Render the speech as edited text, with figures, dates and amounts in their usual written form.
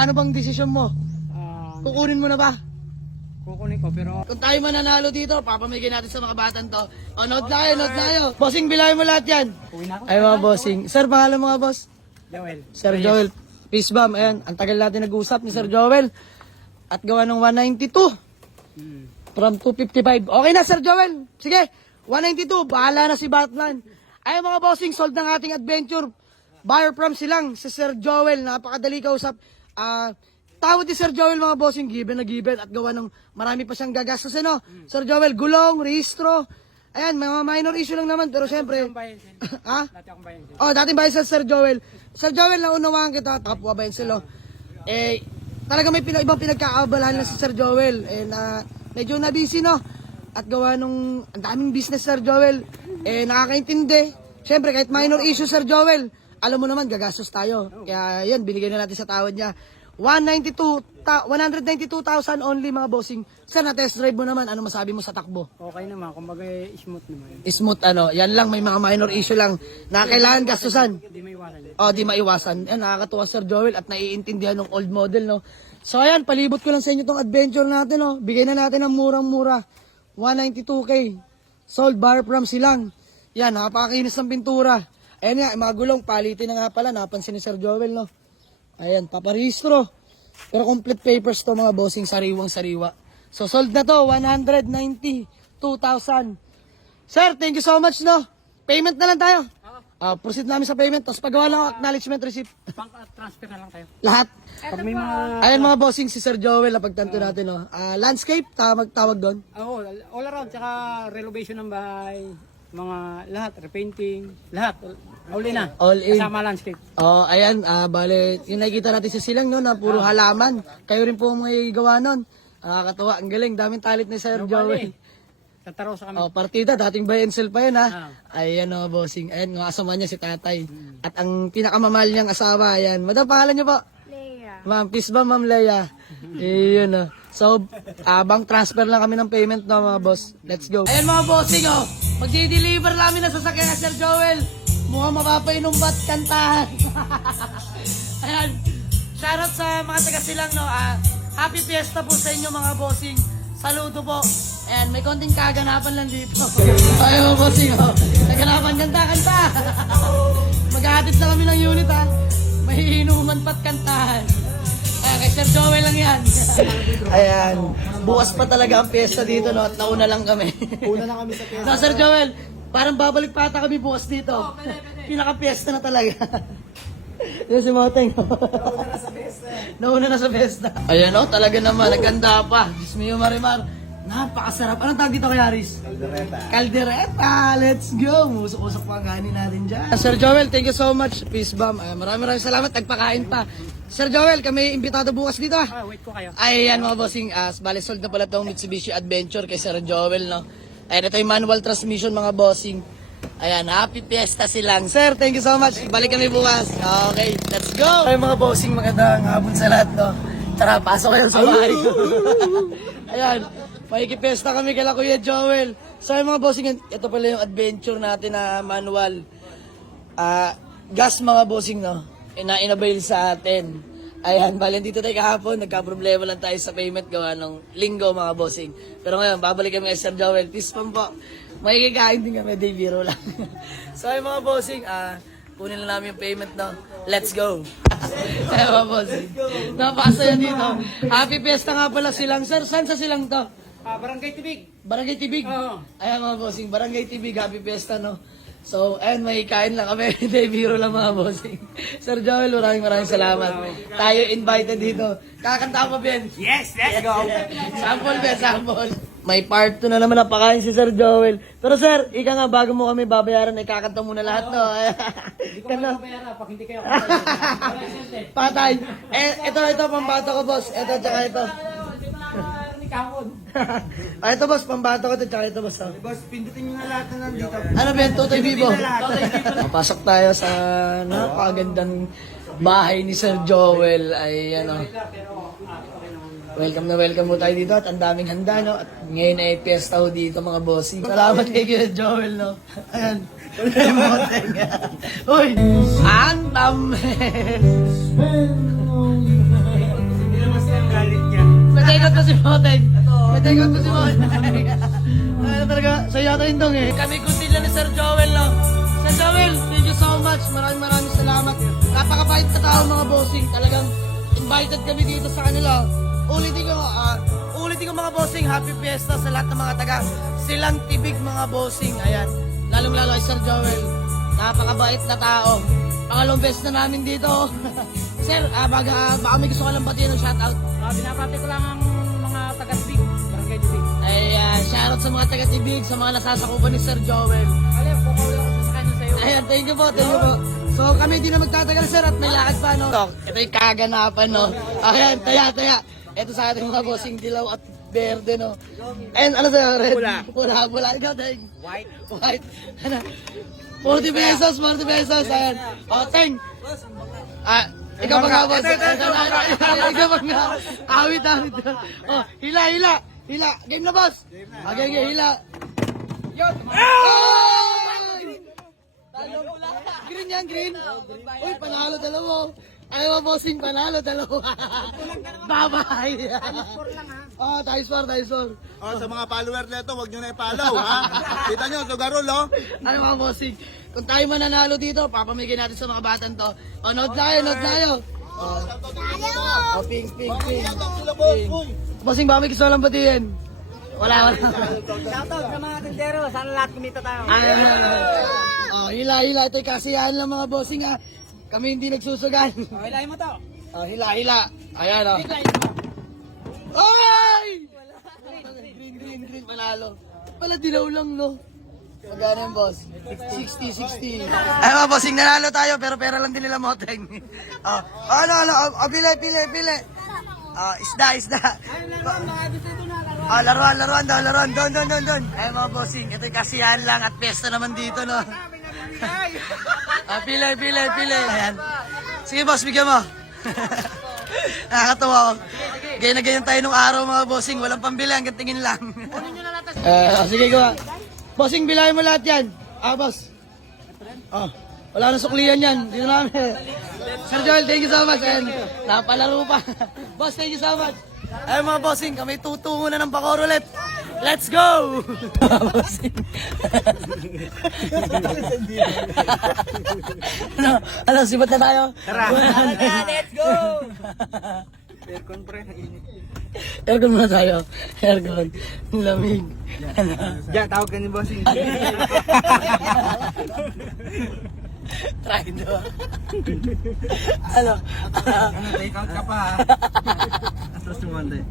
Ano bang desisyon mo? Kukunin mo na ba? Kukunin ko pero Kung tayo mananalo dito, papamigay natin sa mga batan to. O, note tayo. Bossing, bilahin mo lahat yan. uwi na ako. Ay, mga bossing. Sir, pangalan mga boss? Joel. Sir Joel. Peace bomb. Ayan, ang tagal natin nag-usap ni Sir Joel. At gawa ng 192 from 255. Okay na, Sir Joel. Sige, 192. Bahala na si Batman. Ay, mga bossing, sold ng ating adventure. Buyer from silang, si Sir Joel. Napakadali kausap. Tawad ni Sir Joel, mga bossing, given na given. At gawa ng marami pa siyang gagastos, ano? Sir Joel, gulong, rehistro. Ayan, mga minor issue lang naman. Pero syempre, ha? Dati akong bayan. Oh, dating bayan sa Sir Joel. Sir Joel, naunawaan kita, kapwa bayan sila. Talaga may ibang pinagkakaabalahan lang si Sir Joel. Medyo na-busy, no? At gawa nung ang daming business, Sir Joel. Nakakaintindi. Siyempre, kahit minor issue, Sir Joel, alam mo naman, gagastos tayo. Kaya yan, binigay na natin sa tawad niya. 192,000 only, mga bossing. Sir, na-test drive mo naman. Ano masabi mo sa takbo? Okay naman, kumbaga smooth naman. Smooth, ano? Yan lang, may mga minor issue lang na kailangan gastusan. Hindi may iwanan. Oh, di maiwasan. Yan, nakakatuwa, Sir Joel, at naiintindihan ng old model, no? So, ayan, palibot ko lang sa inyo tong adventure natin, no? Bigay na natin ng murang-mura. 192K. Sold bar from silang. Yan, napakakinis ng pintura. Ayan nga, mga gulong, palitin na nga pala, napansin ni Sir Joel, no? Ayan, paparehistro. Pero complete papers to, mga bossing, sariwang-sariwa. So, sold na to, 192,000. Sir, thank you so much, no? Payment na lang tayo. Proceed namin sa payment, tapos pagawa lang ang acknowledgement receipt. Bank transfer na lang tayo. Lahat. Pag may mga Ayan, mga bossing, si Sir Joel, napagtanto natin, no? Landscape, tawag doon. all around, tsaka renovation ng bahay, mga lahat, repainting, lahat. All in na. All in. Kasama landscape. Oh, ayan, bale, yung nakikita natin sa silang, no, na puro halaman. Kayo rin po ang may gawa nun. Nakakatuwa, ang galing, daming talent ni Sir Joel. Tataro sa kami. Oh, partida, dating buy and sell pa yun, ha? Ayan, oh, bossing. Ayan, ng asama niya si tatay. At ang pinakamamahal niyang asawa, ayan. Madam, pangalan niyo po? Leia. Ma'am, peace ba, Ma'am Leia? Iyon, oh. So, bank transfer lang kami ng payment, no, mga boss. Let's go. Ayan, mga bossing, oh. Magdi-deliver namin na sasakyan na Sir Joel. Mukhang mapapainom ba't kantahan. Ayan. Shoutout sa mga taga silang, no. Happy Fiesta po sa inyo, mga bossing. Saludo po. Ayan, may konting kaganapan lang dito. Ay, mga bossing, oh. Kaganapan, kanta. Maghahatid na kami ng unit, ha. May inuman pa't kantahan. Ayan, kay Sir Joel lang yan. Ayan, bukas pa talaga ang piyesta dito, no? At nauna lang kami. Una na kami sa piyesta. So, Sir Joel, parang babalik pa ata kami bukas dito. Pinaka-piyesta na talaga. Yan si Moteng. Nauna na sa piyesta. Ayan, oh, talaga naman, naganda pa. Diyos mio, Marimar. Napakasarap. Anong tawag dito kay Aris? Caldereta. Let's go. Musok-usok pa ang kanin natin dyan. Sir Joel, thank you so much. Peace bomb. Maraming salamat. Nagpakain pa. Sir Joel, kami imbitado bukas dito. Wait ko kayo. Ay, yan mga bossing. Bali, sold na pala itong Mitsubishi Adventure kay Sir Joel, no? Ayan, ito yung manual transmission, mga bossing. Ayan, happy fiesta silang. Sir, thank you so much. Balik kami bukas. Okay, let's go. Ay, mga bossing, magandang hapon sa lahat, no? Tara, pasok kayo sa bahay ko. Ayan, makikipiesta kami kala Kuya Joel. So, ay, mga bossing, ito pala yung adventure natin na manual. Gas, mga bossing, no? Na-inavail sa atin. Ayan, bali dito tayo kahapon, nagka-problema lang tayo sa payment gawa ng linggo, mga bossing. Pero ngayon, babalik kami kay Sir Joel. Peace po. May kikain din kami, day biro lang. So ay mga bossing, kunin lang namin yung payment, no? Let's go. Ay mga bossing, napakasaya dito. Happy Fiesta nga pala silang. Sir, saan sa silang to? Barangay Tibig. Barangay Tibig? Oo. Ayan mga bossing, Barangay Tibig, happy Fiesta, no? So, ayun, may kain lang kami. Day biro lang, mga bossing. Sir Joel, maraming salamat. Tayo invited dito. Kakanta ko pa, Ben. Yes, let's go. Sample, Ben, sample. May part 2 na naman napakain si Sir Joel. Pero sir, ika nga, bago mo kami babayaran, ay kakanta muna lahat, no? Hindi ko mababayaran pag hindi kayo Patay. Ito, pambato ko, boss. Ito, tsaka ito. Ito, boss, pambato ko ito, tsaka ito, boss. Boss, pindutin nyo na lahat na nandito. Ano ba yan, Totoy Bibo? Pasok tayo sa napakagandang bahay ni Sir Joel. Ay, ano. Welcome mo tayo dito at ang daming handa, no? At ngayon ay piyesta ho dito, mga bossing. Salamat kay Kuya Joel, no? Ayan. Uy! Ang dami! take out pa si Moteng. May take out pa si Moteng. Ano talaga, sa'yo yata yung dong eh. Kami kundi lang ni Sir Joel, no? Sir Joel, thank you so much. Maraming salamat. Napakabait na tao mga bossing. Talagang invited kami dito sa kanila. Ulitin ko mga bossing, happy fiesta sa lahat ng mga taga Silang Tibig mga bossing. Ayan, lalong-lalo kay Sir Joel. Napakabait na tao. Pangalawang beses na namin dito. Sir, baka may gusto ka lang batiin ng shoutout. Binabati ko lang ang mga taga-Tibig, Barangay Tibig. Ayan, shoutout sa mga taga-Tibig, sa mga nasasakupan ni Sir Joel. Kali, kukauli ako sa kanya sa'yo. Ayan, thank you po. So kami di na magtatagal sir at may lakad pa no. Ito yung kaganapan no. Ayan, taya. Ito sa ating mga bossing dilaw at berde no. And ano sa'yo, red? Pula. Ikaw, Teng. White. Ano? 40 pesos. Ayan. O, Teng. Ikaw pa nga, boss. Ikaw pa nga. Awit. O, hila. Game na, boss. Okay, hila. Yun. Green yan, green. Uy, panalo dalawa. Ay, mga bossing, panalo dalawa. Bye-bye. Times 4. Sa mga follower nito, huwag nyo na i-follow, ha? Kita nyo, Sugarol, oh. Ano mga bossing, kung tayo mananalo dito, papamigay natin sa mga batan to. Note tayo. Ping. Bossing, baka may gusto lang batiin. Wala. Shoutout sa mga tindero, sana lahat kumita tayo. Hila. Ito'y kasiyahan lang mga bossing ha. Kami hindi nagsusugan. Hilahin mo to. Hila. Ayan o. Ay! Green, panalo. Pala dilaw lang no. Magkano yung boss? 60. Ay mga bossing, nanalo tayo pero pera lang din nila Moteng. Pili. Isda. Laruan doon. Ay mga bossing, ito'y kasiyahan lang at pesta naman dito no. Pili. Ayan. Sige boss, bigyan mo. Nakakatawa ko. Ganyan tayo nung araw mga bossing. Walang pambili, hanggang tingin lang. Sige ko. Bossing, bilahin mo lahat yan. Boss. Wala na suklihan yan. Dito namin. Sir Joel, thank you so much. Ayan, napalaro pa. Boss, thank you so much. Ay mga bossing, kami tutungo na ng Bacoor ulit. Let's go! Bossing. Sibat na tayo? Tara, let's go! Aircon pre, init. Aircon muna tayo. Aircon. Lamig. Diyan, tawag ka ni bossing. Try do. Take out ka pa ha. Atras yung wanda eh.